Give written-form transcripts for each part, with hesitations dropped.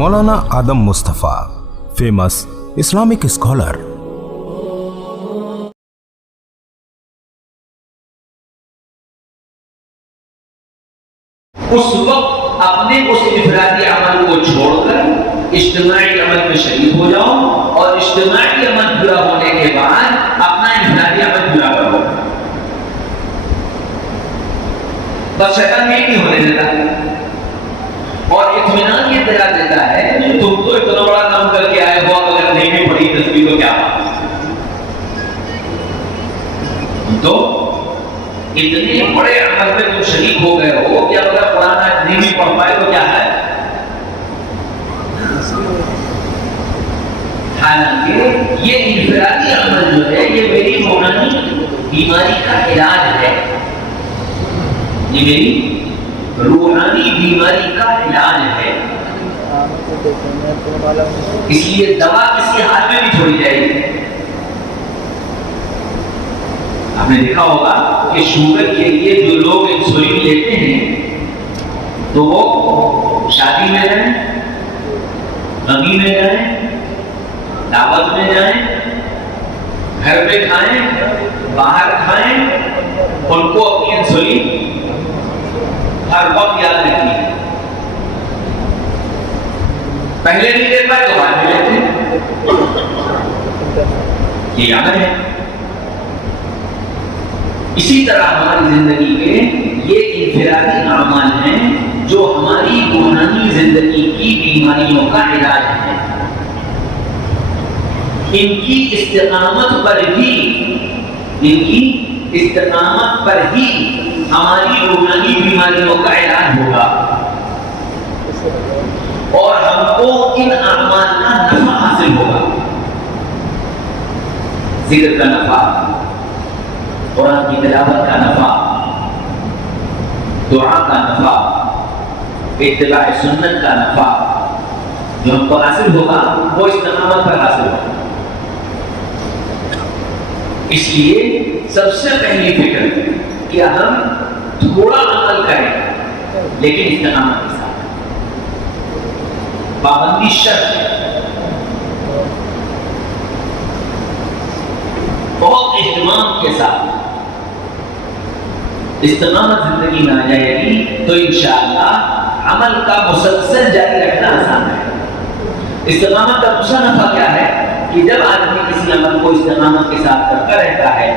Maulana Adam Mustafa, famous Islamic scholar. اس وقت اپنے اس انفرادی عمل کو چھوڑ کر اجتماعی عمل میں شریک ہو جاؤ، اور اجتماعی عمل پورا ہونے کے بعد اپنا انفرادی عمل پورا کرو. بس شیطان یہ نہیں ہونے دیتا، اور اطمینان یہ دلا دیتا ہے کہ تم تو اتنا بڑا کام کر کے آئے ہو، اگر نہیں بھی پڑھی تسبیح تو کیا تو اتنے بڑے عمل میں تم شریک ہو گئے ہو کہ اگر قرآن آج نہیں بھی پڑھ پائے تو کیا ہے. حالانکہ یہ انفرادی عمل جو ہے یہ میری روحانی بیماری کا علاج ہے، یہ میری روحانی بیماری کا علاج ہے. اس لیے دوا کسی ہاتھ میں بھی چھوڑی جائے گی. آپ نے دیکھا ہوگا کہ شوگر کے لیے جو لوگ انسولین لیتے ہیں تو وہ شادی میں جائیں، غمی میں جائیں، دعوت میں جائیں، گھر پہ کھائیں، باہر کھائیں، ان کو اپنی انسولین ہر وقت یاد رکھنی ہے. پہلے نہیں لے پائے تو بعد میں لیتے ہیں، یہ یاد ہے. اسی طرح ہماری زندگی میں یہ انفرادی اعمال ہیں جو ہماری روحانی زندگی کی بیماریوں کا علاج ہے. ان کی استقامت پر ہی ہماری روحانی بیماریوں کا علاج ہوگا، اور ہم کو ان اعمال کا نفع حاصل ہوگا. ذکر کا نفع، قرآن کی تلاوت کا نفع، دعا کا نفع، اتباع سنت کا نفع جو ہم کو حاصل ہوگا وہ استقامت پر حاصل ہوگا. اس لیے سب سے پہلی فکر کہ ہم تھوڑا عمل کریں لیکن استقامت کے ساتھ، پابندی شرط ہے، بہت اہتمام کے ساتھ استقامت زندگی میں آ جائے گی تو انشاءاللہ عمل کا مسلسل جاری رکھنا آسان ہے. استقامت کا دوسرا نفع کیا ہے کہ جب آدمی کسی عمل کو استقامت کے ساتھ کرتا رہتا ہے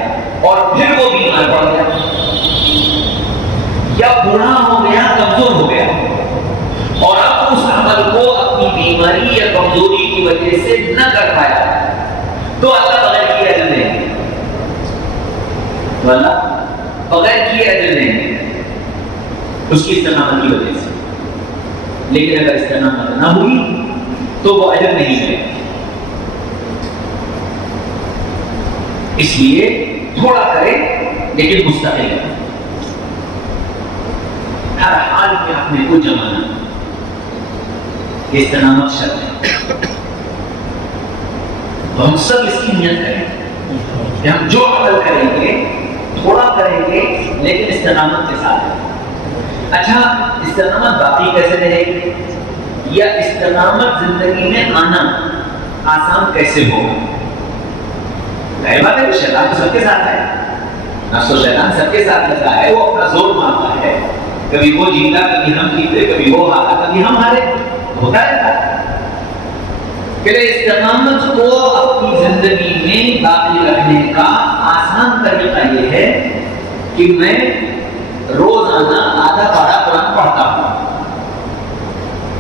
اور پھر وہ بیمار پڑ گیا یا بوڑھا ہو گیا، کمزور ہو گیا، اور اب اس عمل کو اپنی بیماری یا کمزوری کی وجہ سے نہ کر پایا تو اللہ بغیر کیے اجر دیں گے، تو اللہ بغیر کیے اجر دیں گے اس کی استقامت کی وجہ سے. لیکن اگر استقامت نہ ہوئی تو وہ اجر نہیں دیں گے. اس لیے تھوڑا کرے لیکن مستقل کرے، ہر حال میں اپنے کو جمانا. استقامت شرط ہے. تو ہم سب اس کی نیت کریں کہ ہم جو عمل کریں گے تھوڑا کریں گے لیکن استقامت کے ساتھ. اچھا، استقامت باقی کیسے رہے گی، یا استقامت زندگی میں آنا آسان کیسے ہوگا؟ ظاہر بات ہے کہ شیطان تو سب کے ساتھ ہے، نفس و شیطان سب کے ساتھ لگا ہے، وہ اپنا زور مارتا ہے. کبھی وہ جیتا، کبھی ہم جیتے، کبھی وہ ہارا، کبھی ہم ہارے، ہوتا رہتا ہے. پھر استقامت کو اپنی زندگی میں باقی رکھنے کا آسان طریقہ یہ ہے کہ میں روزانہ آدھا پارہ قرآن پڑھتا ہوں.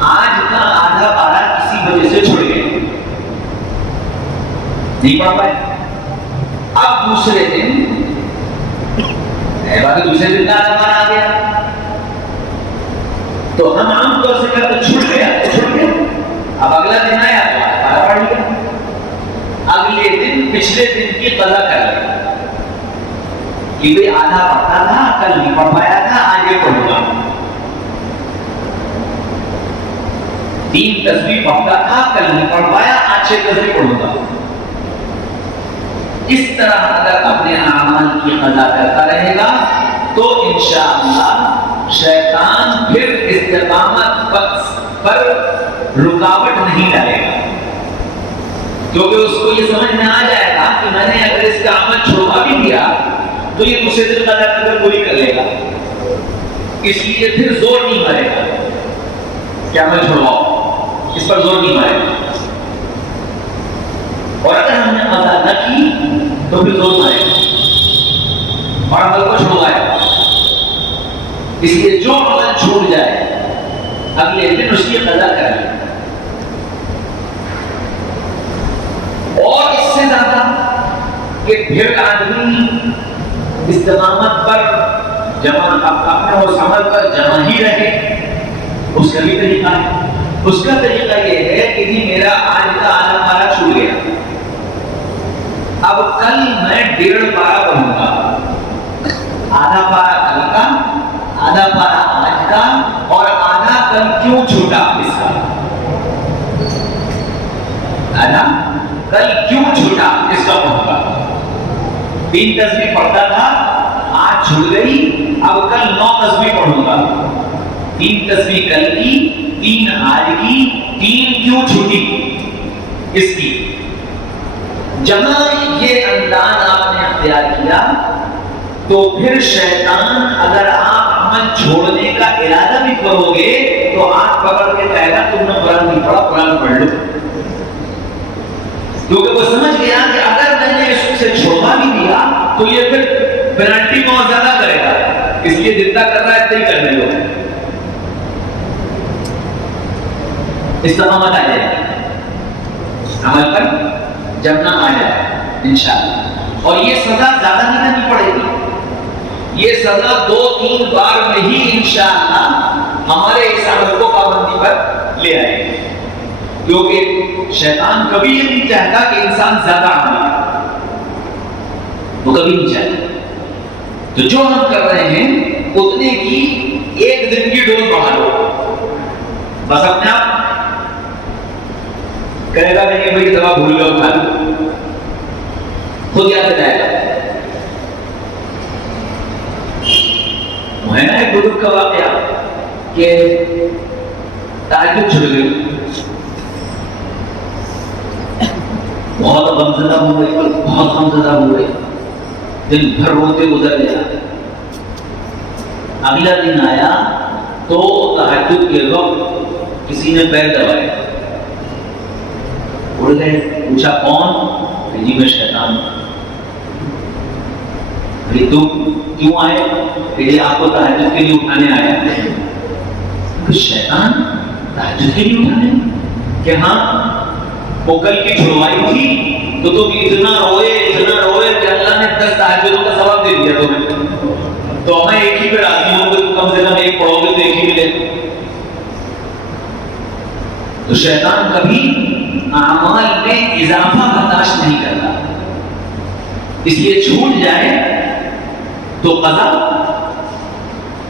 آج کا آدھا پارہ کسی وجہ سے چھوڑ گئے، نہیں پڑھ پائے. اب دوسرے دن دوسرے دن کا آدھا پارہ آ گیا تو ہم عام طور سے کہتے چھوٹ گیا. اب اگلا دن آیا تو آدھا پارہ پڑھ لیا، اگلے دن پچھلے دن کی قضا کر لیا کہ بھئی آدھا پڑھتا تھا، کل نہیں پڑھ پایا تھا، آج یہ پڑھوں گا. 3 تسبیح پڑھتا تھا، کل نہیں پڑھ پایا، آج 6 تسبیح پڑھوں گا. اس طرح اگر اپنے اعمال کی قضا کرتا رہے گا تو انشاءاللہ شیطان پھر استقامت پر رکاوٹ نہیں ڈالے گا، کیونکہ اس کو یہ سمجھ میں آ جائے گا کہ میں نے اگر اس کا عمل چھوڑوا بھی دیا تو یہ دوسرے دن کا کر پوری کر لے گا، اس لیے پھر زور نہیں مارے گا کہ عمل چھوڑواؤ، اس پر زور نہیں مارے گا۔ اور اگر ہم نے قضا نہ کی تو پھر زور مارے گا اور عمل کو چھوڑوائے گا۔ اس لیے جو عمل چھوٹ جائے اگلے دن اس کی قضا کرے، اور اس سے زیادہ کہ پھر آدمی استقامت پر جمع اپنے اس عمل پر جمع ہی رہے، اس کا بھی طریقہ ہے۔ اس کا طریقہ یہ ہے کہ جی میرا آج کا آدھا پارا چھوٹ گیا، اب کل میں 1.5 پارا پڑھوں گا، آدھا پارا کل کا، آدھا پارا آج کا، اور آدھا کل کیوں چھوٹا اس کا، آدھا کل کیوں چھوٹا اس کا پڑھوں گا۔ 3 تسبیح پڑھتا تھا، آج چھوٹ گئی، اب کل 9 تسبیح پڑھوں گا۔ 3 تسبیح کل کی، 3 آج کی، 3 کیوں چھوٹی اس کی۔ جہاں یہ انداز آپ نے اختیار کیا تو پھر شیطان اگر آپ عمل چھوڑنے کا ارادہ بھی کرو گے تو آپ پکڑ کے کہے گا تم نے قرآن نہیں پڑھا، قرآن پڑھ لو، کیونکہ وہ سمجھ گیا کہ اگر میں نے اس سے چھوڑوا بھی دیا تو یہ پھر پینلٹی بہت زیادہ کرے گا، اس لیے جتنا کر رہا ہے اتنا ہی کرنے دو۔ استقامت آ جائے گی عمل پر جب نہ آ جائے انشاءاللہ، اور یہ سزا زیادہ نہیں دینی پڑے گی، یہ سزا 2-3 بار میں ہی انشاءاللہ ہمارے اس عمل کو پابندی پر لے آئے گی، کیونکہ شیطان کبھی یہ نہیں چاہتا کہ انسان زیادہ عمل کرے، وہ کبھی نہیں چاہتا۔ تو جو ہم کر رہے ہیں اتنے کی 1 دن کی ڈوز بڑھا لو، بس اپنے آپ کہے گا نہیں بھائی دوا بھول گئے کھا لو، خود یاد جائے گا۔ ہے نا ایک بزرگ کا واقعہ کہ تہجد چھوٹ گئی، بہت غمزدہ ہو گئی، بہت غمزدہ ہو گئی، دن بھر روتے گزر گیا۔ اگلا دن آیا تو تہجد کے وقت کسی نے پیر دبائے، اڑ گئے، پوچھا کون؟ کہ جی میں شیطان ہوں۔ تم کیوں آئے؟ کہ جی آپ کو تہجد کے لیے اٹھانے آیا۔ کہ شیطان تہجد کے لیے اٹھانے؟ کہ ہاں وہ کل کی چھڑوائی تھی تو تم اتنا روئے کہ اللہ نے 10 تہجدوں کا ثواب دے دیا تمہیں، تو میں ایک ہی پہ راضی ہوں کہ کم سے کم ایک پڑھو گے تو ایک ہی ملے۔ تو شیطان کبھی اعمال میں اضافہ برداشت نہیں کرتا، اس لیے چھوٹ جائے تو قضا،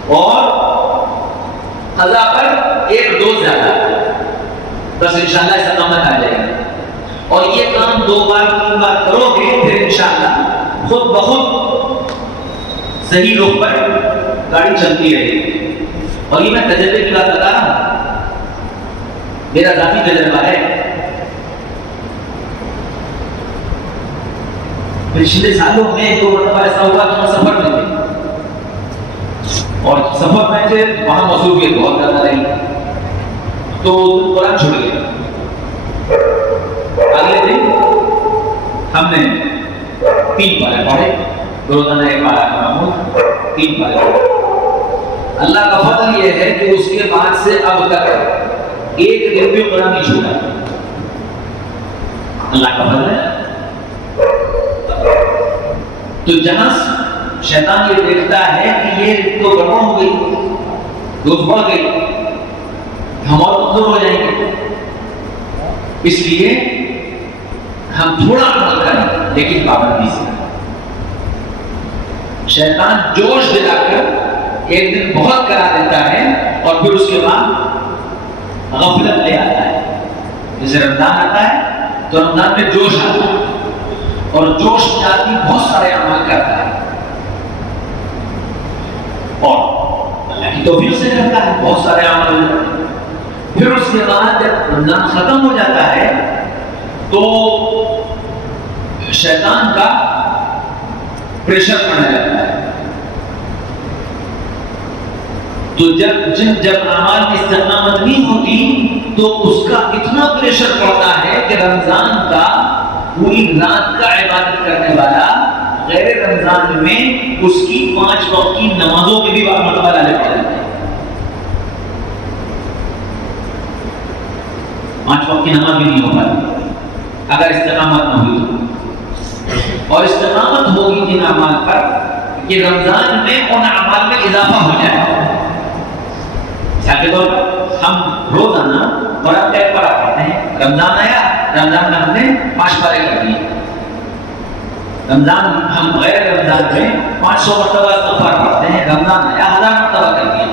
اور قضا پر 1-2 زیادہ، بس انشاءاللہ استقامت آ جائے گی۔ اور یہ کام 2 بار 3 بار کرو گے پھر انشاءاللہ خود بخود صحیح رخ پر گاڑی چلتی رہے گی۔ اور یہ میں تجربے کی بات بتا رہا ہوں، میرا ذاتی تجربہ ہے۔ پچھلے سالوں میں 2 مرتبہ ایسا ہوا کہ میں سفر میں تھے، اور سفر میں سے وہاں مصروفیت بہت زیادہ رہی تو قرآن چھوڑ گیا۔ اگلے دن ہم نے 3 پارے پڑھے، روزانہ 1 پارا کا معمول، 3 پارے پڑھے۔ اللہ کا فضل یہ ہے کہ اس کے بعد سے اب تک 1 دن بھی قرآن نہیں چھوڑا، اللہ کا فضل ہے۔ تو جہاں شیطان یہ دیکھتا ہے کہ یہ تو گڑبڑ ہو گئی، ڈوز بڑھ گئی، ہم اور کمزور ہو جائیں گے، اس لیے ہم تھوڑا عمل کریں لیکن پابندی سے۔ شیطان جوش دلا کر ایک دن بہت کرا دیتا ہے اور پھر اس کے بعد غفلت لے آتا ہے۔ جیسے رمضان آتا ہے تو رمضان میں جوش آتا ہے، اور جوش میں آدمی بہت سارے عمل کرتا ہے، اور اللہ کی توفیق سے کرتا ہے، بہت سارے عمل پھر اس کے بعد جب رمضان ختم ہو جاتا ہے تو شیطان کا پریشر پڑنے لگتا ہے. تو جب اعمال کی استقامت نہیں ہوتی تو اس کا اتنا پریشر پڑتا ہے کہ رمضان کا پوری رات کا عبادت کرنے والا غیر رمضان میں اس کی 5 وقت کی نمازوں کے بھی مرتبہ ڈالے پڑ جاتے ہیں. 5 وقت کی نماز بھی نہیں ہو پاتی اگر استقامت نہ ہوئی تو. اور استقامت ہوگی جن اعمال پر کہ رمضان میں ان اعمال میں اضافہ ہو جائے. مثال کے طور پر ہم روزانہ مرتبہ پڑھا پڑھتے ہیں. رمضان آیا، رمضان میں ہم نے 5 پارے کر دیے. رمضان ہم غیر رمضان میں 500 مرتبہ استغفار پڑھتے ہیں. رمضان آیا 1000 مرتبہ کر دیا.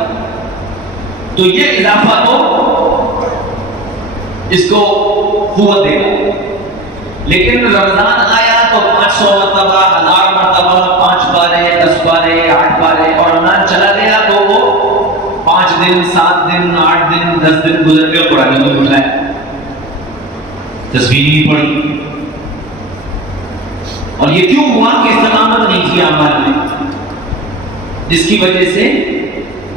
تو یہ اضافہ تو اس کو قوت دے گا. لیکن رمضان آیا تو 500 مرتبہ، 1000 مرتبہ، 5 پارے، 10 پارے، 8 پارے، اور رمضان چلا گیا تو وہ 5 دن، 7 دن، 8 دن، 10 دن گزر گئے، قرآن نہیں اٹھایا، تسبیح نہیں پڑھی. اور یہ کیوں ہوا کہ استقامت نہیں تھی اعمال میں، جس کی وجہ سے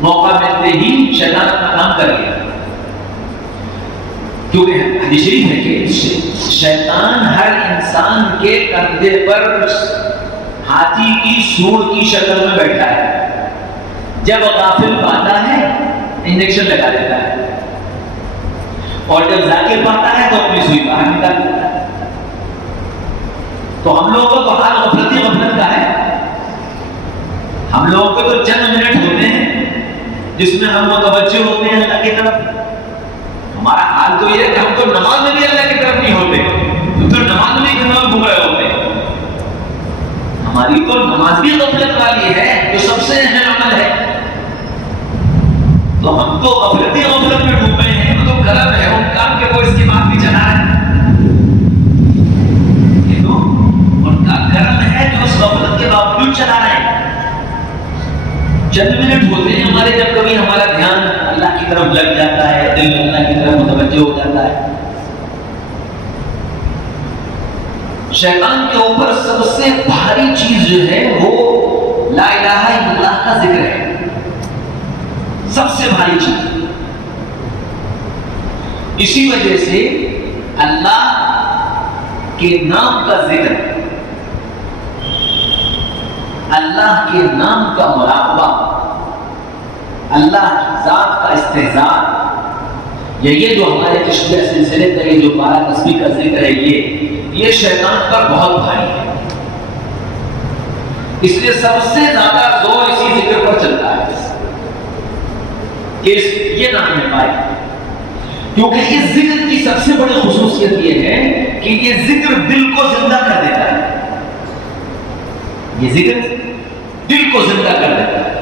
موقع ملتے ہی شیطان اپنا کام کر گیا. کیونکہ حدیث شریف ہے کہ شیطان ہر انسان کے کندھے پر ہاتھی کی سوڑ کی شکل میں بیٹھا ہے. جب غافل پاتا ہے انجیکشن لگا دیتا ہے، اور جب ذاکر پاتا ہے تو اپنی سوئی باہر نکال دیتا ہے. تو ہم لوگوں کا تو حال غفلت کا ہے. ہم لوگوں کے تو چند منٹ ہوتے ہیں جس میں ہم متوجہ ہوتے ہیں اللہ کی طرف. ہمارا حال تو یہ ہے کہ ہم تو نماز میں بھی اللہ کی طرف نہیں ہوتے، تو نماز میں بھی گھر گھوم رہے ہوتے. ہماری تو نماز بھی غفلت والی ہے جو سب سے اہم عمل ہے. تو ہم تو غفلت میں ڈوبے ہیں. وہ تو غلط ہے ان کام کے، وہ اس کی بات بھی چلا رہے ہیں. یہ تو ان کا کرم ہے جو اس غفلت کے باوجود چلا رہے ہیں. چند منٹ ہوتے ہیں ہمارے جب کبھی ہمارا دھیان اللہ کی طرف لگ جاتا ہے، دل اللہ کی طرف متوجہ ہو جاتا ہے. شیطان کے اوپر سب سے بھاری چیز جو ہے وہ لا الہ الا اللہ کا ذکر ہے. سب سے بھاری چیز. اسی وجہ سے اللہ کے نام کا ذکر، اللہ کے نام کا مراقبہ، اللہ کی ذات کا استحضار، یہ جو ہمارے چشتیہ سلسلے کا یہ جو 12 تسبیح کا ذکر ہے، یہ شیطان پر بہت بھاری ہے. اس لیے سب سے زیادہ زور اسی ذکر پر چلتا ہے کہ یہ نام میں پائے. کیونکہ اس ذکر کی سب سے بڑی خصوصیت یہ ہے کہ یہ ذکر دل کو زندہ کر دیتا ہے. یہ ذکر دل کو زندہ کر دیتا ہے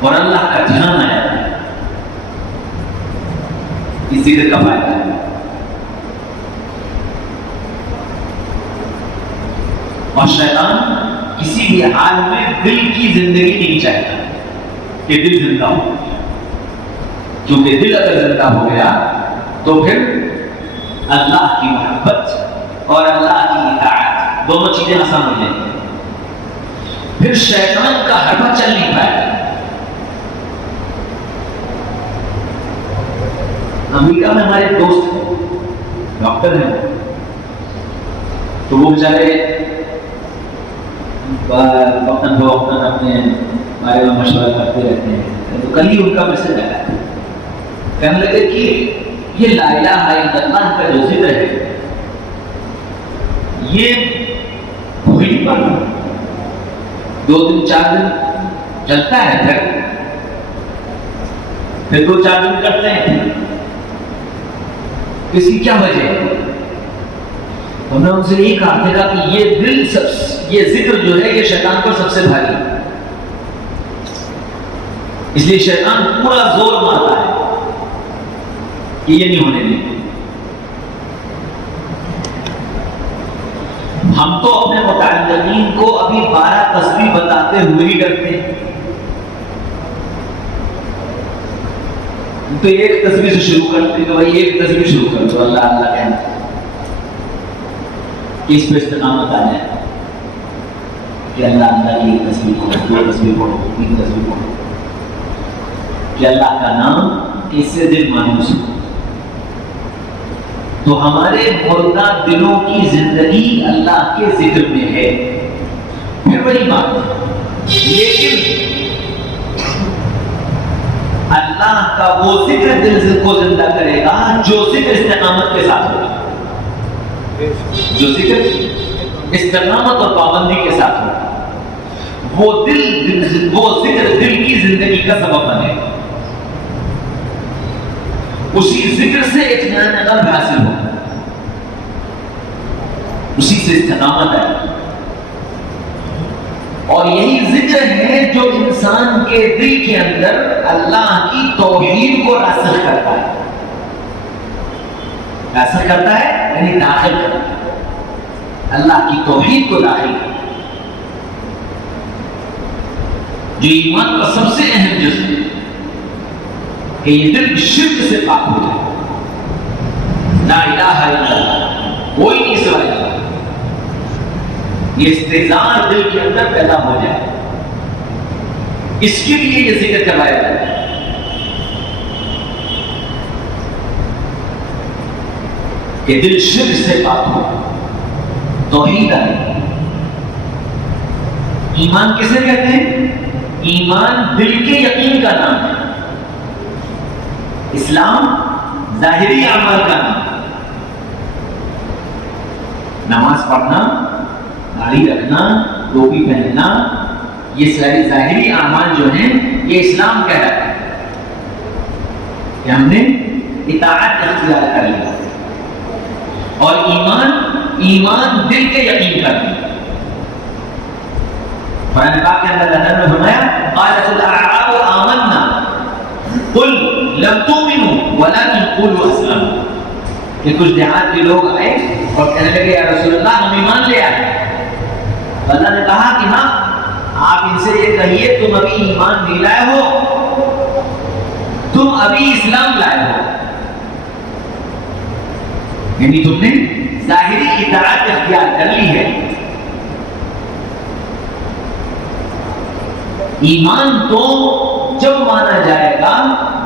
اور اللہ کا دھیان آیا اس ذکر کا فائدہ ہے. اور شیطان کسی بھی حال میں دل کی زندگی نہیں چاہتا کہ دل زندہ ہو. کیونکہ دل اگر زندہ ہو گیا تو پھر اللہ کی محبت اور اللہ کی اطاعت دونوں چیزیں آسان ہو جائیں گی. پھر شیطان کا حربہ چل نہیں پائے گا. امریکہ میں ہمارے دوست ڈاکٹر ہیں، تو وہ بیچارے وقتاً فوقتاً اپنے بارے میں مشورہ کرتے رہتے ہیں. تو کل ہی ان کا میسج آیا، کہنے لگے کہ یہ لا الہ الا اللہ کا جو ذکر ہے یہ وہی پر 2 دن 4 دن چلتا ہے، پھر 2-4 دن کرتے ہیں. اس کی کیا وجہ ہے؟ ہم نے ان سے یہی کہا تھا کہ یہ ذکر جو ہے یہ شیطان پر سب سے بھاری ہے. اس لیے شیطان پورا زور مارتا ہے کہ یہ نہیں ہونے دیں. ہم تو اپنے متعلقین کو ابھی 12 تسبیح بتاتے ہوئے ہی ڈرتے ہیں. تو ایک تصویر سے شروع کرتے ہیں کہ بھائی ایک تصویر شروع کر دو اللہ اللہ کہنا کہ اس پہ استقامت آ جائے کہ اللہ اللہ کی ایک تصویر پڑھو، دو تصویر پڑھو، تین تصویر پڑھو کہ اللہ کا نام اس سے دل مانوس ہو. تو ہمارے مردہ دلوں کی زندگی اللہ کے ذکر میں ہے. پھر بڑی بات، لیکن اللہ کا وہ ذکر دل کو زندہ کرے گا جو ذکر استقامت کے ساتھ ہوگا، جو ذکر استقامت اور پابندی کے ساتھ ہوگا. وہ ذکر دل کی زندگی کا سبب بنے گا. اسی ذکر سے اطمینان قلب حاصل ہوگا، اسی سے استقامت ہے. اور یہی ذکر ہے جو انسان کے دل کے اندر اللہ کی توحید کو راسخ کرتا ہے. راسخ کرتا ہے یعنی داخل کرتا ہے، اللہ کی توحید کو داخل کرتا ہے، جو ایمان کا سب سے اہم جزو ہے کہ یہ دل شرک سے پاک ہو جائے. لا الہ الا اللہ، کوئی نہیں سوائے اللہ. یہ استحضار دل کے اندر پیدا ہو جائے، اس کے لیے یہ ذکر کروایا جاتا ہے. کہ دل شرک سے پاک ہو، توحید آئے. ایمان کسے کہتے ہیں؟ ایمان دل کے یقین کا نام ہے. اسلام ظاہری اعمال کا نام ہے. نماز پڑھنا، داڑھی رکھنا، ٹوپی پہننا، یہ ساری ظاہری اعمال جو ہیں یہ اسلام کہلاتا ہے کہ ہم نے اطاعت اختیار کر لیا. اور ایمان دل کے یقین کا نام. قرآن پاک کے اندر اللہ نے فرمایا قالت الاعراب آمنا قل لم تؤمنوا ولكن قولوا اسلمنا. کہ کچھ دیہات کے لوگ آئے اور کہنے لگے یا رسول اللہ ہم ایمان لے آئے. اللہ نے کہا کہ ہاں آپ ان سے یہ کہیے تم ابھی ایمان نہیں لائے ہو، تم ابھی اسلام لائے ہو. یعنی تم نے ظاہری اطاعت اختیار کر لی ہے. ایمان تو جب مانا جائے گا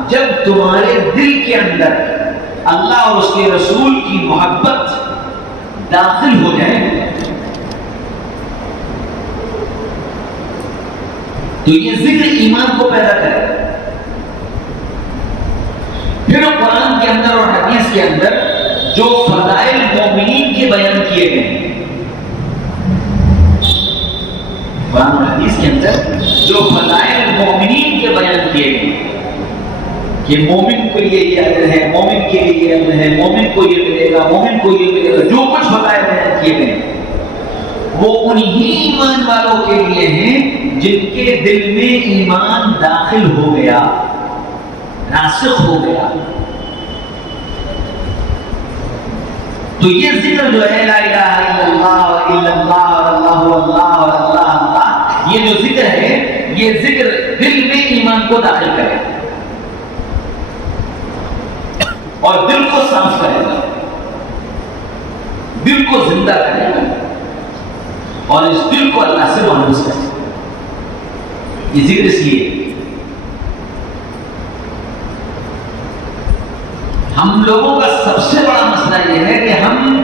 جب تمہارے دل کے اندر اللہ اور اس کے رسول کی محبت داخل ہو جائے. تو یہ ذکر ایمان کو پیدا کرے. پھر قرآن کے اندر اور حدیث کے اندر جو فضائل مومنین کے بیان کیے گئے ہیں، قرآن اور حدیث کے اندر جو فضائل مومنین کے بیان کیے گئے کہ مومن کے لیے یہ اجر ہے، مومن کے لیے یہ اجر ہے، مومن کو یہ ملے گا، مومن کو یہ ملے گا، جو کچھ فضائل بیان کیے گئے وہ انہی ایمان والوں کے لیے ہیں جن کے دل میں ایمان داخل ہو گیا، راسخ ہو گیا. تو یہ ذکر جو ہے لا الہ الا اللہ الا اللہ اور اللہ اللہ اور اللہ اللہ، یہ جو ذکر ہے یہ ذکر دل میں ایمان کو داخل کرے اور دل کو صاف کرے گا، دل کو زندہ کرے گا اور اس دل کو اللہ سے مانوس کرے گا. یہ ذکر اس لیے ہم لوگوں کا سب سے بڑا مسئلہ یہ ہے کہ ہم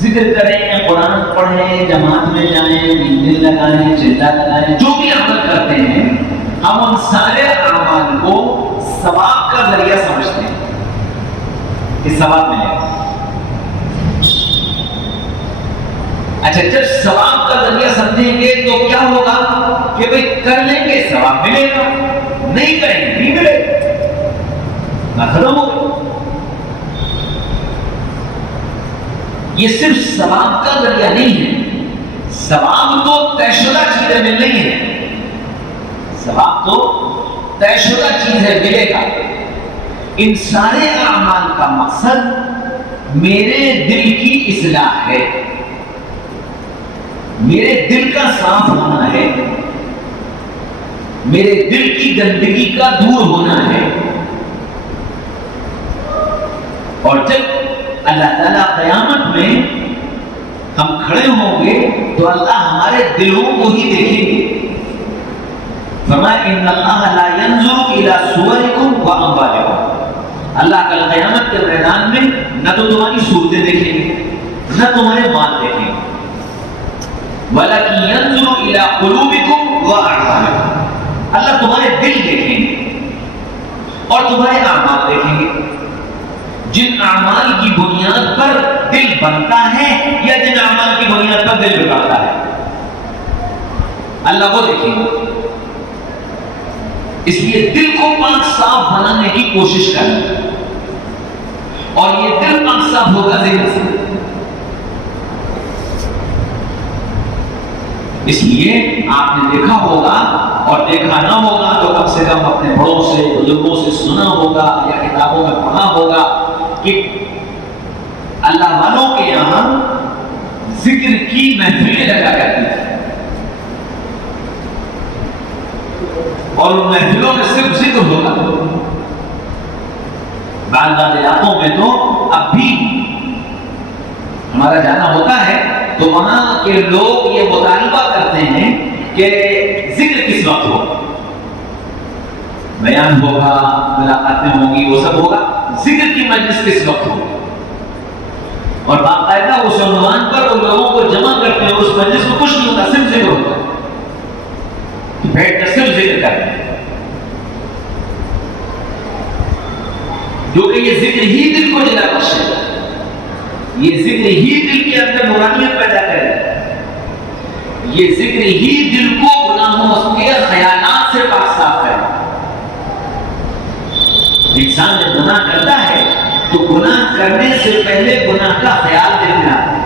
ذکر کریں، قرآن پڑھیں، جماعت میں جائیں، دل لگائیں، چلہ لگائیں، جو بھی عمل کرتے ہیں ہم ان سارے اعمال کو ثواب کا ذریعہ سمجھتے ہیں کہ ثواب ملے گا. اچھا جب ثواب کا ذریعہ سمجھیں گے تو کیا ہوگا کہ بھئی کر لیں گے ثواب ملے گا، نہیں کریں گے نہیں ملے گا، ختم ہو گئی. یہ صرف ثواب کا ذریعہ نہیں ہے، ثواب تو طے شدہ چیزیں مل رہی ہیں، ثواب تو طے شدہ چیز ہے، ملے گا. ان سارے اعمال کا مقصد میرے دل کی اصلاح ہے، میرے دل کا صاف ہونا ہے، میرے دل کی گندگی کا دور ہونا ہے. اور جب اللہ تعالیٰ قیامت میں ہم کھڑے ہوں گے تو اللہ ہمارے دلوں کو ہی دیکھیں گے. فرمایا ان اللہ لا ينظر الى صورکم واموالکم. اللہ کل قیامت کے میدان میں نہ تو تمہاری صورتیں دیکھیں گے نہ تمہارے مال دیکھیں گے, ولکن ينظر الى قلوبکم واعمالکم. اللہ تمہارے دل دیکھیں گے اور تمہارے اعمال دیکھیں گے. جن اعمال کی بنیاد پر دل بنتا ہے یا جن اعمال کی بنیاد پر دل بگڑتا ہے, اللہ کو دیکھیں گے. اس لیے دل کو پاک صاف بنانے کی کوشش کریں, اور یہ دل پاک صاف ہوگا ذہن سے. اس لیے آپ نے دیکھا ہوگا اور دیکھا نہ ہوگا تو کم سے کم اپنے بڑوں سے بزرگوں سے سنا ہوگا یا کتابوں میں پڑھا ہوگا کہ اللہ والوں کے یہاں ذکر کی محفلیں لگا کرتی تھی, اور ان محفلوں میں صرف ذکر ہوگا. بعض علاقوں میں تو اب بھی ہمارا جانا ہوتا ہے تو وہاں کے لوگ یہ مطالبہ کرتے ہیں کہ ذکر کس وقت ہو, بیان ہوگا, ملاقاتیں ہوں گی, وہ سب ہوگا, ذکر کی مجلس کس وقت ہو. اور باقاعدہ اس عنوان پر ان لوگوں کو جمع کرتے ہیں. اس مجلس میں کچھ نہیں ہوتا, صرف ذکر ہوتا ہے, بیٹھ کر صرف ذکر کرتے ہیں, کیونکہ یہ ذکر ہی دل کو جلا بخشے, یہ ذکر ہی دل کے اندر نورانیت پیدا کرے, یہ ذکر ہی دل کو گناہوں کے خیالات سے پاک صاف کرے. انسان جب گناہ کرتا ہے تو گناہ کرنے سے پہلے گناہ کا خیال دل میں آتا ہے,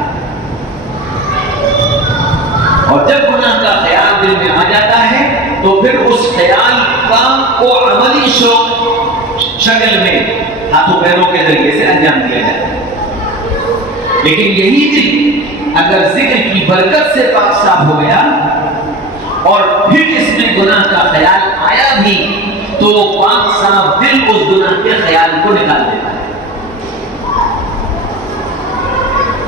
اور جب گناہ کا خیال دل میں آ جاتا ہے تو پھر اس خیال کا کو عملی شکل میں ہاتھوں پیروں کے ذریعے سے انجام دیا جاتا ہے. لیکن یہی دل اگر ذکر کی برکت سے پاک صاف ہو گیا اور پھر اس میں گناہ کا خیال آیا بھی تو پاک صاف دل اس گناہ کے خیال کو نکال دیتا ہے.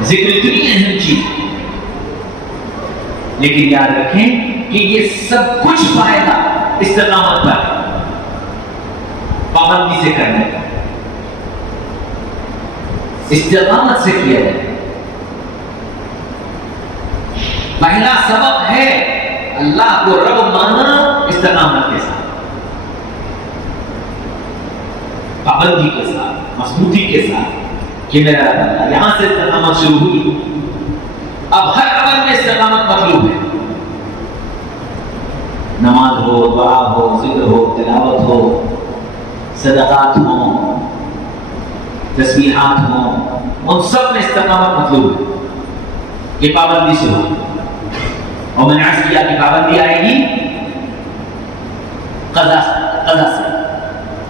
ذکر اتنی اہم چیز, لیکن یاد رکھیں کہ یہ سب کچھ فائدہ استقامت پر, پابندی سے کرنے کا, استقامت سے کیا جائے. پہلا سبب ہے اللہ کو رب ماننا استقامت کے ساتھ, پابندی کے ساتھ, مضبوطی کے ساتھ کہ میرا رب اللہ. یہاں سے استقامت شروع ہوئی. اب ہر عمل میں استقامت مطلوب ہے, نماز ہو, دعا ہو, ذکر ہو, تلاوت ہو, صدقات ہوں, تسبیحات ہوں, ان سب میں استقامت مطلوب ہے. یہ پابندی سے ہو. اور میں نے عرض کیا کہ پابندی آئے گی قضا سے,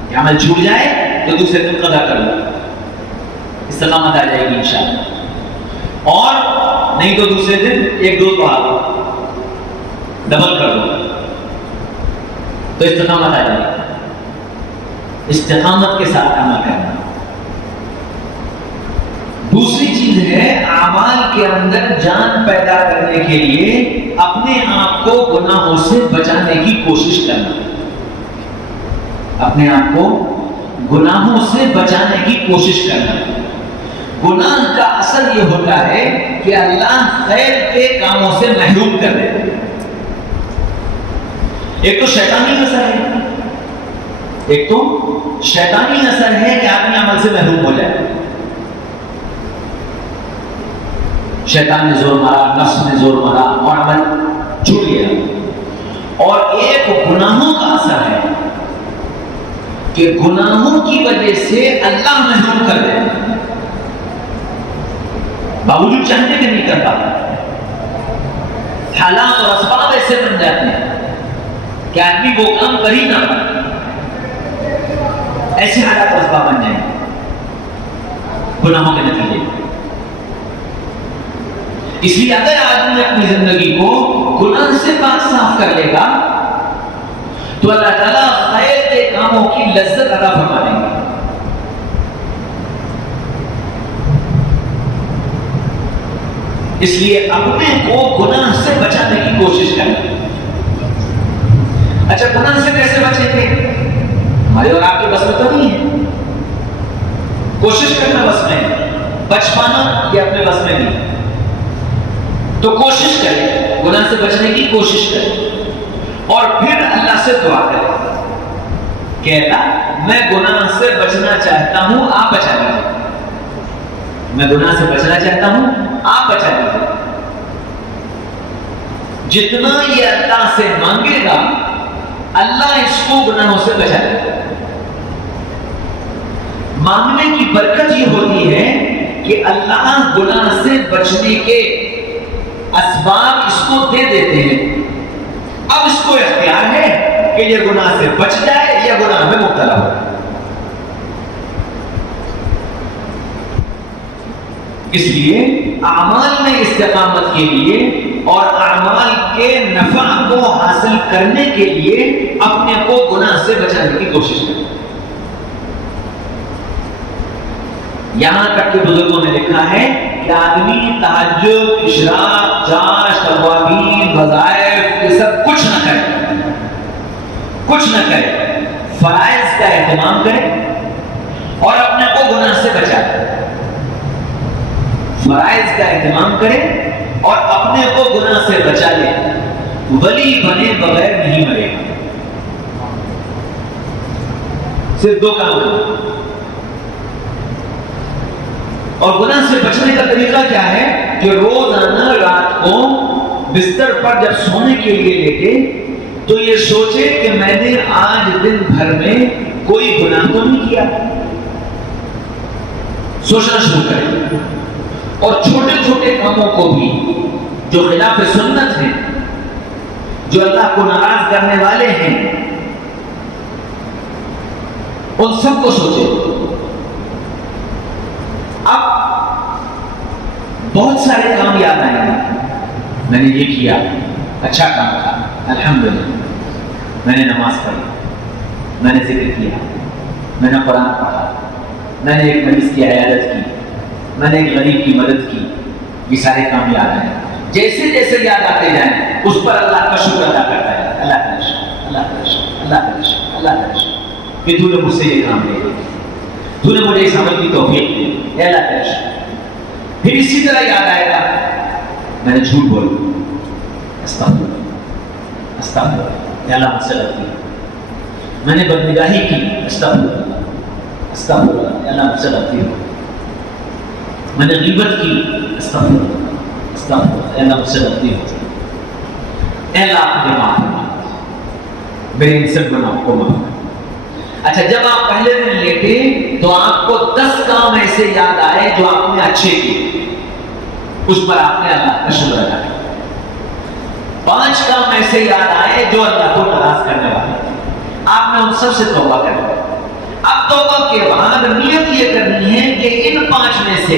کہ عمل چھوٹ جائے تو دوسرے دن قضا کر لو, استقامت آ جائے گی انشاءاللہ. اور نہیں تو دوسرے دن ایک دو پڑھا دو, ڈبل کر دو, تو استقامت آ جائے گی. استقامت کے ساتھ عمل کرنا. دوسری چیز ہے اعمال کے اندر جان پیدا کرنے کے لیے اپنے آپ کو گناہوں سے بچانے کی کوشش کرنا. اپنے آپ کو گناہوں سے بچانے کی کوشش کرنا. گناہ کا اصل یہ ہوتا ہے کہ اللہ خیر کے کاموں سے محروم کر دیتا ہے. ایک تو شیطانی اثر ہے, ایک تو شیطانی اثر ہے کہ آدمی عمل سے محروم ہو جائے. شیطان نے زور مارا, نفس نے زور مارا اور عمل چھوٹ گیا. اور ایک گناہوں کا اثر ہے کہ گناہوں کی وجہ سے اللہ محروم کر دے, باوجود چاہنے کے نہیں کرتا. حالات اور اسباب ایسے بن جاتے ہیں کہ آدمی وہ کام کر ہی نہ پائے. ایسے حالات اور اسباب بن جائیں گناہوں کے نتیجے. اس لیے اگر آدمی اپنی زندگی کو گناہ سے پاک صاف کر لے گا تو اللہ تعالیٰ خیر کے کاموں کی لذت عطا فرما دیں گے. اس لیے اپنے کو گناہ سے بچانے کی کوشش کریں. اچھا گناہ سے کیسے بچیں گے؟ ہمارے اور آپ کے بس میں تو نہیں ہے. کوشش کرنا بس میں، بچ پانا یہ اپنے بس میں نہیں. تو کوشش کریں، گناہ سے بچنے کی کوشش کریں، اور پھر اللہ سے دعا کریں کہ اللہ میں گناہ سے بچنا چاہتا ہوں، آپ بچا لیجیے. میں گناہ سے بچنا چاہتا ہوں، آپ بچا لیجیے. جتنا یہ اللہ سے مانگے گا اللہ اس کو گناہوں سے بچا لے گا. مانگنے کی برکت یہ ہوتی ہے کہ اللہ گناہ سے بچنے کے اسباب اس کو دے دیتے ہیں. اب اس کو اختیار ہے کہ یہ گناہ سے بچ جائے یا گناہ میں مبتلا ہو. اس لیے اعمال میں استقامت کے لیے اور اعمال کے نفع کو حاصل کرنے کے لیے اپنے کو گناہ سے بچانے کی کوشش کریں. یہاں تک کہ بزرگوں نے لکھا ہے کہ آدمی تہجد، اشراق، چاش، تراویح، وظائف یہ سب کچھ نہ کرے، فرائض کا اہتمام کرے اور اپنے کو گناہ سے بچائے. فرائض کا اہتمام کرے اور اپنے کو گناہ سے بچا لے. ولی بنے بغیر نہیں مرے گا. صرف دو کام کرو. اور گناہ سے بچنے کا طریقہ کیا ہے کہ روزانہ رات کو بستر پر جب سونے کے لیے لیٹے تو یہ سوچے کہ میں نے آج دن بھر میں کوئی گناہ تو نہیں کیا. سوچنا شروع کرے. اور چھوٹے چھوٹے کاموں کو بھی جو خلاف سنت ہیں، جو اللہ کو ناراض کرنے والے ہیں، ان سب کو سوچے. اب بہت سارے کام یاد آئیں گے. میں نے یہ کیا، اچھا کام تھا، الحمدللہ. میں نے نماز پڑھی، میں نے ذکر کیا، میں نے قرآن پڑھا، میں نے ایک مریض کی عیادت کی، میں نے ایک غریب کی مدد کی. یہ سارے کام یاد آئے. جیسے جیسے یاد آتے جائیں اس پر اللہ کا شکر ادا کرتا ہے. اللہ کا شکر، اللہ کا شکر، اللہ کا شکر، اللہ کا شکر کہ تو نے مجھ سے یہ کام لے لیا، تو نے مجھے اس عمل کی توفیق دی. اللہ کا شکر. پھر اسی طرح یاد آئے گا میں نے جھوٹ بولا، استغفر اللہ، استغفر اللہ، اللہ مجھ سے غلطی. میں نے بدنگاہی کی، استغفر اللہ، استغفر اللہ، اللہ مجھ سے غلطی. میں نے غیبت کی، استغفر اللہ، استغفر اللہ، اللہ مجھ سے غلطی ہو. اے اللہ مجھے معاف کرنا، میرے ان سب گناہوں کو معاف کرنا. اچھا جب آپ پہلے دن لیٹے تو آپ کو 10 کام ایسے یاد آئے جو آپ نے اچھے کیے، اس پر آپ نے اللہ کا شکر ادا کیا. 5 کام ایسے یاد آئے جو اللہ کو ناراض کرنے والے تھے، آپ نے ان سب سے توبہ کر لیا. اب توبہ کے بعد نیت یہ کرنی ہے کہ ان 5 میں سے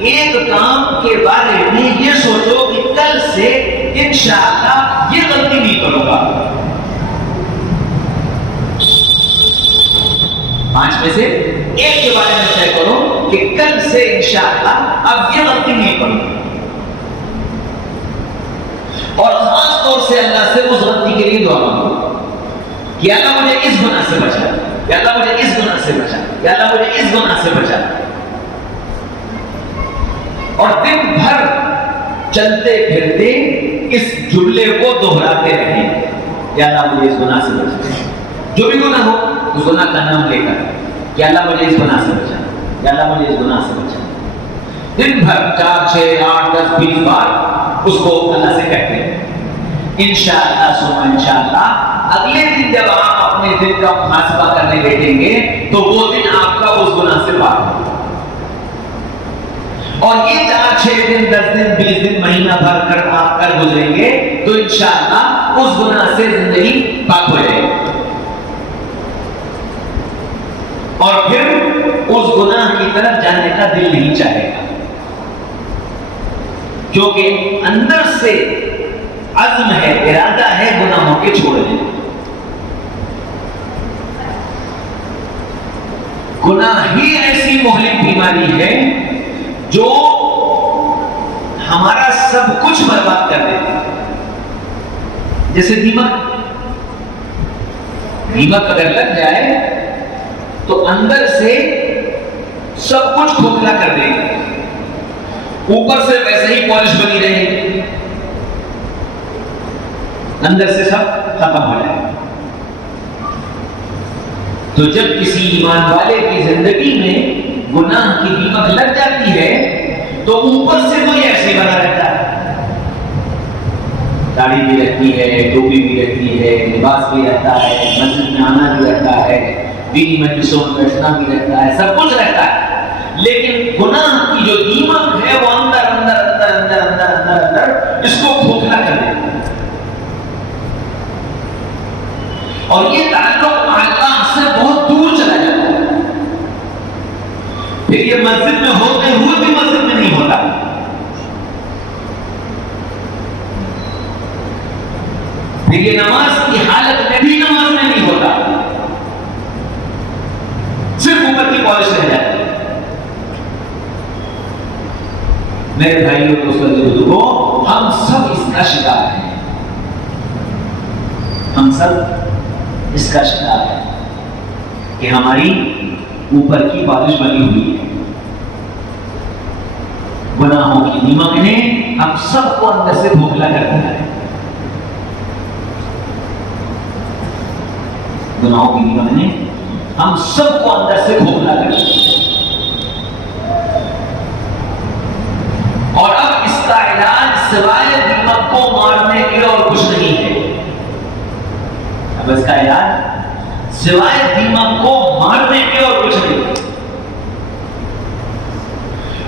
ایک کام کے بارے میں یہ سوچو کہ کل سے انشاءاللہ یہ غلطی نہیں کروں گا. 5 میں سے ایک کے بارے میں طے کرو کہ کل سے انشاءاللہ اب یہ غلطی نہیں کروں گا. اور خاص طور سے اللہ سے اس غلطی کے لیے دعا مانگو کہ اللہ مجھے اس گناہ سے بچا، یا اللہ مجھے اس گناہ سے بچا، یا اللہ مجھے اس گناہ سے بچا. اور دن بھر چلتے پھرتے اس جملے کو دہراتے رہیں، یا اللہ مجھے اس گناہ سے بچا. جو بھی گناہ ہو اس گناہ کا نام لے کر کہ اللہ مجھے اس گناہ سے بچا، یا اللہ مجھے اس گناہ سے بچا. دن بھر 4، 6، 8، 10، 20 بار اس کو اللہ سے کہتے ہیں. انشاءاللہ سنا انشاءاللہ اگلے دن جب آپ اپنے دل کا محاسبہ کرنے بیٹھیں گے تو وہ دن آپ کا اس گناہ سے پاک ہوگا. اور یہ 4، 6 دن، 10 دن، 20 دن، مہینہ بھر کر آپ کر گزریں گے تو انشاءاللہ اس گناہ سے زندگی پاک ہو جائے گی. اور پھر اس گناہ کی طرف جانے کا دل نہیں چاہے گا، کیونکہ اندر سے عزم ہے، ارادہ ہے گناہوں کے چھوڑنے. گناہ ہی ایسی مہلک بیماری ہے جو ہمارا سب کچھ برباد کر دیتے ہیں. جیسے دیمک اگر لگ جائے تو اندر سے سب کچھ کھوکھلا کر دے گی, اوپر سے ویسے ہی پالش بنی رہے گی, اندر سے سب ختم ہو جائے. تو جب کسی ایمان والے کی زندگی میں گناہ کی دیمک لگ جاتی ہے تو اوپر سے وہی ایسے بنا رہتا ہے, داڑھی بھی رہتی ہے, ٹوپی بھی رہتی ہے, لباس بھی رہتا ہے, مسجد میں آنا بھی رہتا ہے, دینی مجلسوں میں بیٹھنا بھی رہتا ہے, سب کچھ رہتا ہے, لیکن گناہ کی جو دیمک ہے وہ اندر اندر اندر اندر اندر اندر اندر اس کو کھوکھلا کر دیتا ہے. اور یہ تعلق مع اللہ سے بہت دور چلا جاتا ہے. پھر یہ مسجد میں ہوتے ہوئے بھی مسجد میں نہیں ہوتا, پھر یہ نماز کی حالت میں بھی نماز میں نہیں ہوتا, صرف اوپر کی پالش رہ جاتی ہے. میرے بھائیوں دوستوں بزرگوں, ہم سب اس کا شکار ہیں, ہم سب اس کا شکار ہے کہ ہماری اوپر کی پالش بنی ہوئی ہے. گناہوں کی دیمک نے ہم سب کو اندر سے کھوکھلا کر دیا ہے. گناہوں کی دیمک نے ہم سب کو اندر سے کھوکھلا کر دیا. اور اب اس کا علاج سوائے دیمک کو مارنے کے اور کچھ نہیں ہے. اب اس کا علاج سوائے دیمک کو مارنے کے اور کچھ نہیں.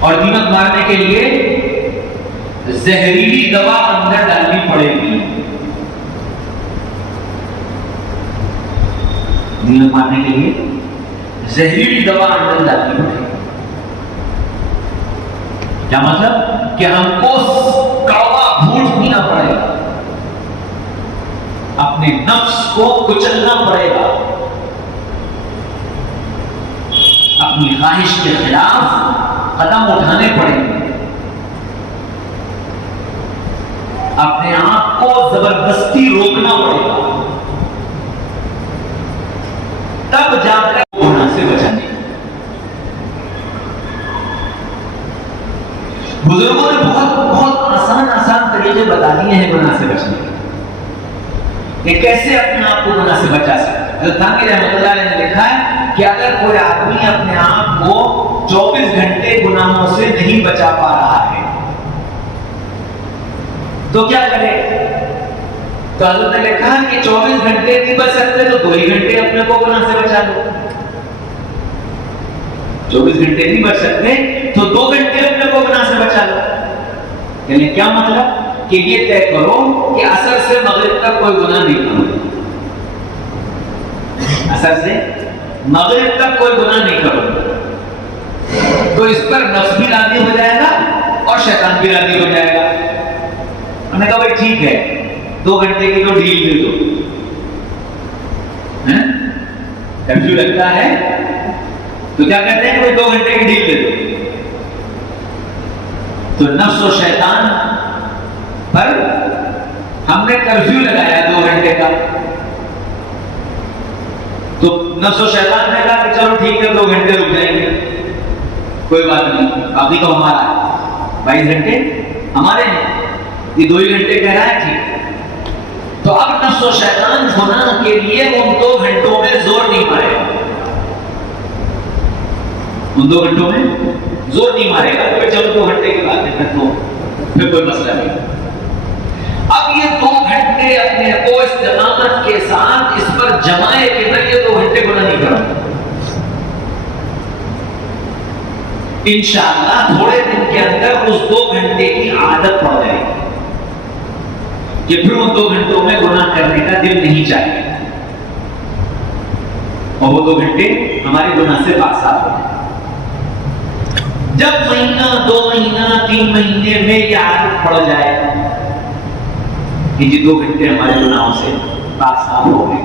اور دیمک مارنے کے لیے زہریلی دوا اندر ڈالنی پڑے گی. دیمک مارنے کے لیے زہریلی دوا اندر ڈالنی پڑے گی. کیا مطلب؟ کہ ہم کو کڑوا گھونٹ پینا پڑے گا, اپنے نفس کو کچلنا پڑے گا, اپنی خواہش کے خلاف قدم اٹھانے پڑیں گے, اپنے آپ کو زبردستی روکنا پڑے گا, تب جا کر گناہ سے بچانے. بزرگوں نے بہت آسان طریقے بتا دیے ہیں گناہ سے بچنے کے, کہ کیسے اپنے آپ کو گناہ سے بچا سکتے ہیں. حضرت تھانوی رحمۃ اللہ علیہ نے لکھا ہے کہ اگر کوئی آدمی اپنے آپ کو 24 گھنٹے گناہوں سے نہیں بچا پا رہا ہے تو کیا کرے؟ تو حضرت نے لکھا کہ 24 گھنٹے نہیں بچ سکتے تو 2 ہی گھنٹے اپنے کو گناہ سے بچا لو. 24 گھنٹے نہیں بچ سکتے تو 2 گھنٹے اپنے کو گناہ سے بچا لو. یعنی کیا مطلب؟ کہ یہ طے کرو کہ عصر سے مغرب تک کوئی گناہ نہیں کرو, عصر سے مغرب تک کوئی گناہ نہیں کرو, تو اس پر نفس بھی راضی ہو جائے گا اور شیطان بھی راضی ہو جائے گا. ہم نے کہا بھائی ٹھیک ہے 2 گھنٹے کی تو ڈیل دے دو, کرفیو لگتا ہے تو کیا کہتے ہیں کوئی 2 گھنٹے کی ڈیل دے دو. تو نفس و شیطان پر ہم نے کرفیو لگایا 2 گھنٹے کا, تو نفس و شیطان نے کہا کہ چلو ٹھیک ہے 2 گھنٹے رک جائیں گے, کوئی بات نہیں, باقی تو ہمارا 22 گھنٹے ہمارے ہیں, یہ 2 ہی گھنٹے کہہ رہا ہے ٹھیک. تو اب نفس و شیطان گناہ کے لیے ان 2 گھنٹوں میں زور نہیں مارے گا, ان 2 گھنٹوں میں زور نہیں مارے گا کہ چلو 2 گھنٹے کی بات ہے پھر کوئی مسئلہ نہیں. اب یہ 2 گھنٹے اپنے کو استقامت کے ساتھ اس پر جمائے کہ میں یہ 2 گھنٹے گناہ نہیں کروں. انشاءاللہ تھوڑے دن کے اندر اس 2 گھنٹے کی عادت پڑ جائے گی کہ پھر ان 2 گھنٹوں میں گناہ کرنے کا دل نہیں چاہیے, اور وہ 2 گھنٹے ہمارے گناہ سے پاک صاف ہو جائیں. جب مہینہ 2 مہینہ 3 مہینے میں یہ عادت پڑ جائے کہ جی 2 گھنٹے ہمارے گناہوں سے پاک صاف ہو گئے,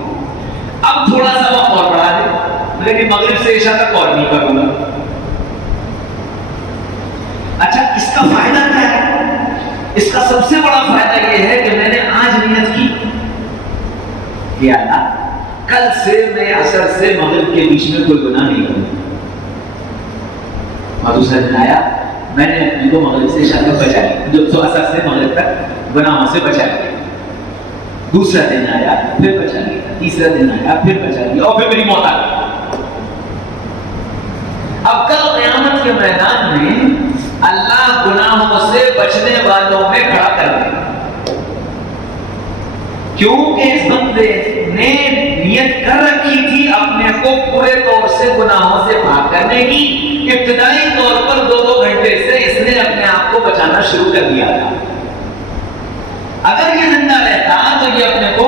اب تھوڑا سا وقت اور بڑھا دے, لیکن مغرب سے عشاء تک اور نہیں کروں گا. اچھا اس کا فائدہ کیا ہے؟ اس کا سب سے بڑا فائدہ یہ ہے کہ میں نے آج نیت کی کہ اللہ کل سے میں عصر سے مغرب کے بیچ میں کوئی گناہ نہیں کروں. اور دوسرا دن آیا, میں نے اپنے کو مغرب سے عشاء تک بچا لیا, جو عصر سے مغرب تک گناہوں سے بچا لیا. دوسرا دن آیا پھر بچا لیا, تیسرا دن آیا پھر بچا لیا, اور پھر میری موت آ گئی. اب کل قیامت کے میدان میں اللہ گناہوں سے بچنے والوں میں کھڑا کر دے, کیونکہ اس بندے نے نیت کر رکھی تھی اپنے کو پورے طور سے گناہوں سے پاک کرنے کی. ابتدائی طور پر 2-2 گھنٹے سے اس نے اپنے آپ کو بچانا شروع کر دیا تھا. اگر یہ زندہ رہتا تو یہ اپنے کو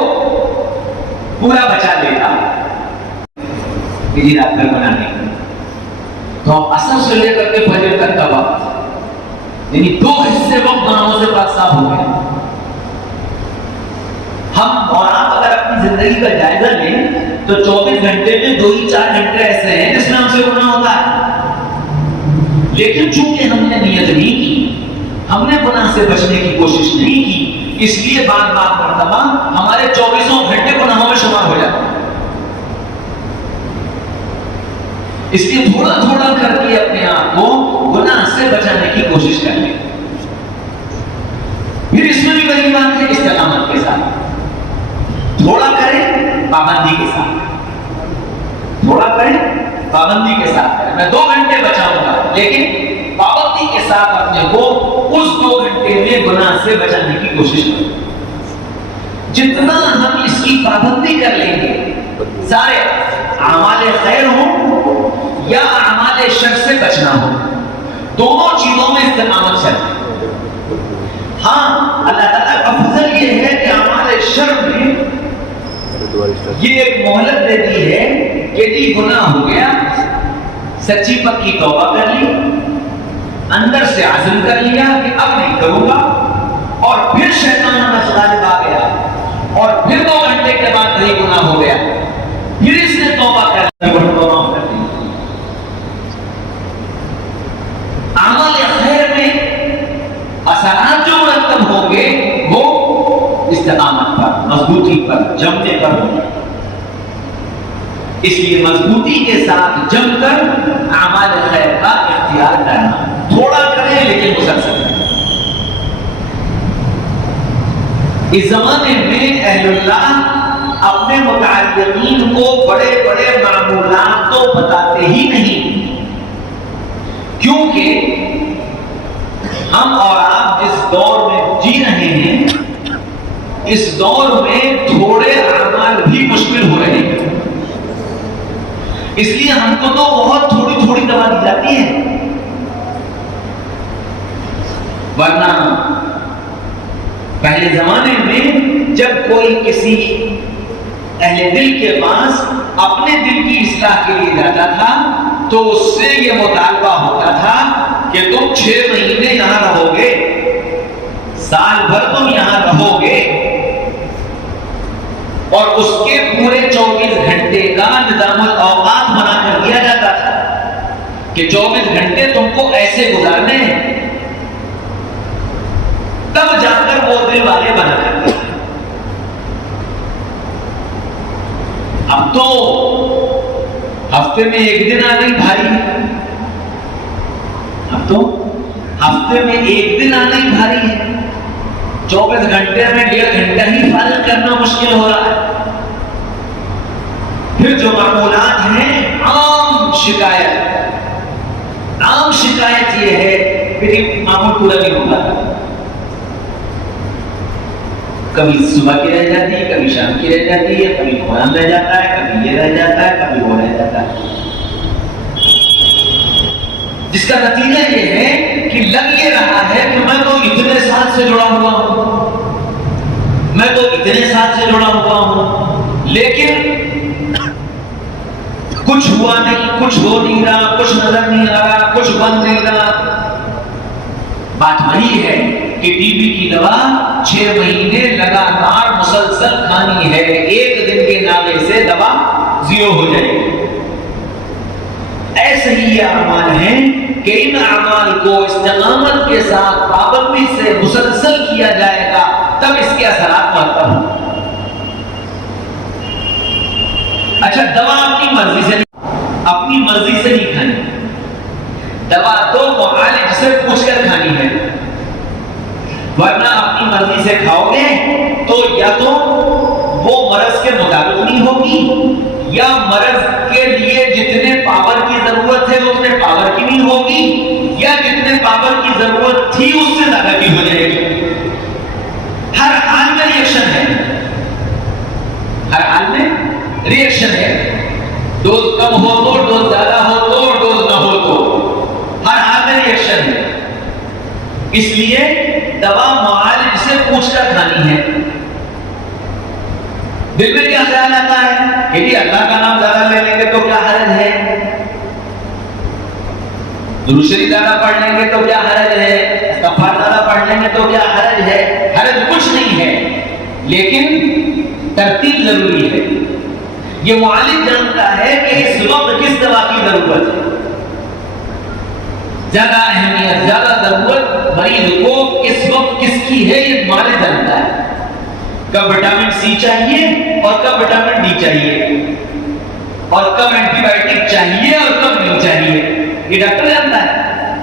پورا بچا لیتا. جی رات بھر بنانے تو اثر سے لے کر کے فجر تک کا وقت, یعنی 2 حصے وقت گناہوں سے پاک صاف ہو گئے. ہم اور آپ اگر اپنی زندگی کا جائزہ لیں تو 24 گھنٹے میں 2-4 گھنٹے ایسے ہیں جس میں ہم سے گناہ ہوتا ہے. لیکن چونکہ ہم نے نیت نہیں کی, ہم نے گناہ سے بچنے کی کوشش نہیں کی, اس لیے بار بار مرتبہ ہمارے 24 گھنٹے گناہوں میں شمار ہو جاتے ہیں. اس لیے تھوڑا تھوڑا کر کے اپنے آپ کو گناہ سے بچانے کی کوشش کریں. پھر اس میں بھی وہی بات ہے, استقامت کے ساتھ تھوڑا کریں, پابندی کے ساتھ تھوڑا کریں, پابندی کے ساتھ کریں. میں 2 گھنٹے بچاؤں گا لیکن پابندی کے ساتھ اپنے کو اس 2 گھنٹے میں گناہ سے بچانے کی کوشش کریں. جتنا ہم اس کی پابندی کر لیں گے, سارے اعمال خیر ہوں یا اعمال شر سے بچنا ہو, دونوں چیزوں میں استقامت چلے. ہاں اللہ تعالیٰ کا فضل یہ ہے کہ اعمال شر میں یہ ایک مہلت دیتی ہے کہ جی گناہ ہو گیا, سچی پکی توبہ کر لی, اندر سے عزم کر لیا کہ اب نہیں کروں گا, اور پھر شیطان میں غالب آ گیا, اور پھر 2 گھنٹے کے بعد وہی گناہ ہو گیا, پھر اس نے توبہ کر لی. اعمال خیر میں اثرات جو مرتب ہوں گے وہ استقامت پر, مضبوطی پر, جمنے پر ہوں گے. اس لیے مضبوطی کے ساتھ جم کر اعمال خیر کا اختیار کرنا, تھوڑا کریں لیکن مسلسل کریں. اس زمانے میں اہل اللہ اپنے متعلقین کو بڑے بڑے معمولات تو بتاتے ہی نہیں, کیونکہ ہم اور آپ جس دور میں جی رہے ہیں اس دور میں تھوڑے اعمال بھی مشکل ہو رہے ہیں. اس لیے ہم کو تو بہت تھوڑی تھوڑی دوا دی جاتی ہے, ورنہ پہلے زمانے میں جب کوئی کسی اہل دل کے پاس اپنے دل کی اصلاح کے لیے جاتا تھا تو اس سے یہ مطالبہ ہوتا تھا کہ تم 6 مہینے یہاں رہو گے, سال بھر تم یہاں رہو گے, اور اس کے پورے 24 گھنٹے کا نظام الاوقات بنا کر دیا جاتا تھا کہ 24 گھنٹے تم کو ایسے گزارنے ہیں, تب جا کر وہ دل والے بنا کرتے. اب تو ہفتے میں 1 دن آنا ہی بھاری ہے, اب تو ہفتے میں 1 دن آنا ہی بھاری ہے, 24 گھنٹے میں 1.5 گھنٹہ ہی فارغ کرنا مشکل ہو رہا ہے. پھر جو معمولات ہیں, عام شکایت یہ ہے کہ معمول پورا نہیں ہوتا, کبھی صبح کی رہ جاتی ہے, کبھی شام کی رہ جاتی ہے, کبھی قرآن رہ جاتا ہے, کبھی یہ رہ جاتا ہے, کبھی وہ رہ جاتا ہے, جس کا نتیجہ یہ ہے کہ لگ یہ رہا ہے کہ میں تو اتنے سال سے جڑا ہوا ہوں, لیکن کچھ ہوا نہیں, کچھ ہو نہیں رہا, کچھ نظر نہیں آ رہا, کچھ بن نہیں رہا. بات وہی ہے کہ ٹی بی کی دوا 6 مہینے لگاتار مسلسل کھانی ہے, 1 دن کے ناغے سے دوا زیرو ہو جائے گی. ایسے ہی یہ اعمال ہیں کہ ان اعمال کو استقامت کے ساتھ پابندی سے مسلسل کیا جائے گا، تب اس کے اثرات مرتب ہوں۔ اچھا، دوا اپنی مرضی سے نہیں کھانی، دوا تو معالج سے پوچھ کر کھانی ہے، ورنہ اپنی مرضی سے کھاؤ گے تو یا تو وہ مرض کے مطابق نہیں ہوگی، یا مرض کے لیے جتنے پاور کی ضرورت ہے اتنے پاور کی نہیں ہوگی، یا جتنے پاور کی ضرورت تھی اس سے زیادہ کی ہو جائے گی۔ ہر حال میں ریئیکشن ہے، ہر حال میں ریئیکشن ہے، ڈوز کم ہو تو، ڈوز زیادہ ہو تو، ڈوز نہ ہو تو، ہر حال میں ریئیکشن ہے۔ اس لیے دوا معالج سے پوچھ کر کھانی ہے۔ دل میں کیا خیال آتا ہے کہ جی اللہ کا نام زیادہ لے لیں گے تو کیا حرج ہے، درود شریف زیادہ پڑھ لیں گے تو کیا حرج ہے، استغفار زیادہ پڑھ لیں گے تو کیا حرج ہے؟ حرج کچھ نہیں ہے، لیکن ترتیب ضروری ہے۔ یہ معالج جانتا ہے کہ اس وقت کس دوا کی ضرورت ہے، زیادہ اہمیت، زیادہ ضرورت مریض کو اس وقت کس کی ہے، یہ معالج جانتا ہے۔ کب وٹامن سی چاہیے اور کب وٹامن ڈی چاہیے، اور کب اینٹی بائیوٹک چاہیے اور کب نہیں چاہیے، یہ ڈاکٹر جانتا ہے۔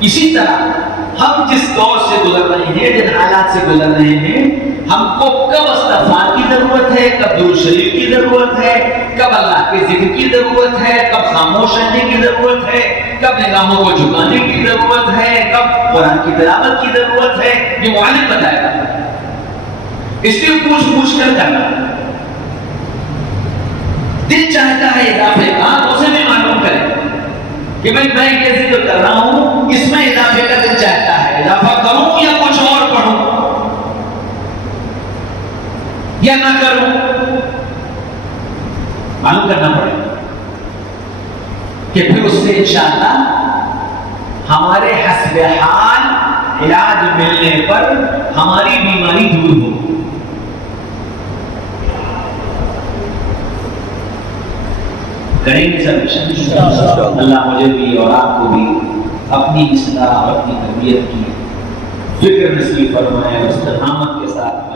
اسی طرح ہم جس دور سے گزر رہے ہیں، جن حالات سے گزر رہے ہیں، ہم کو کب استغفار کی ضرورت ہے، کب درود شریف کی ضرورت ہے، کب اللہ کے ذکر کی ضرورت ہے، کب خاموش رہنے کی ضرورت ہے، کب نگاہوں کو جھکانے کی ضرورت ہے، کب قرآن کی تلاوت کی ضرورت ہے، یہ معلم بتائے گا۔ اس لیے پوچھ کر کرنا۔ دل چاہتا ہے اضافے کا تو اسے بھی معلوم کریں کہ میں یہ ذکر کر رہا ہوں، اس میں اضافے کا دل چاہتا ہے، اضافہ کروں یا کچھ اور پڑھوں یا نہ کروں، معلوم کرنا پڑے کہ پھر اس سے انشاءاللہ ہمارے حسب حال علاج ملنے پر ہماری بیماری دور ہو۔ کریں گے سب اللہ مجھے بھی اور آپ کو بھی اپنی اصلاح اور اپنی تربیت کی فکر نصیب فرمائے، استقامت کے ساتھ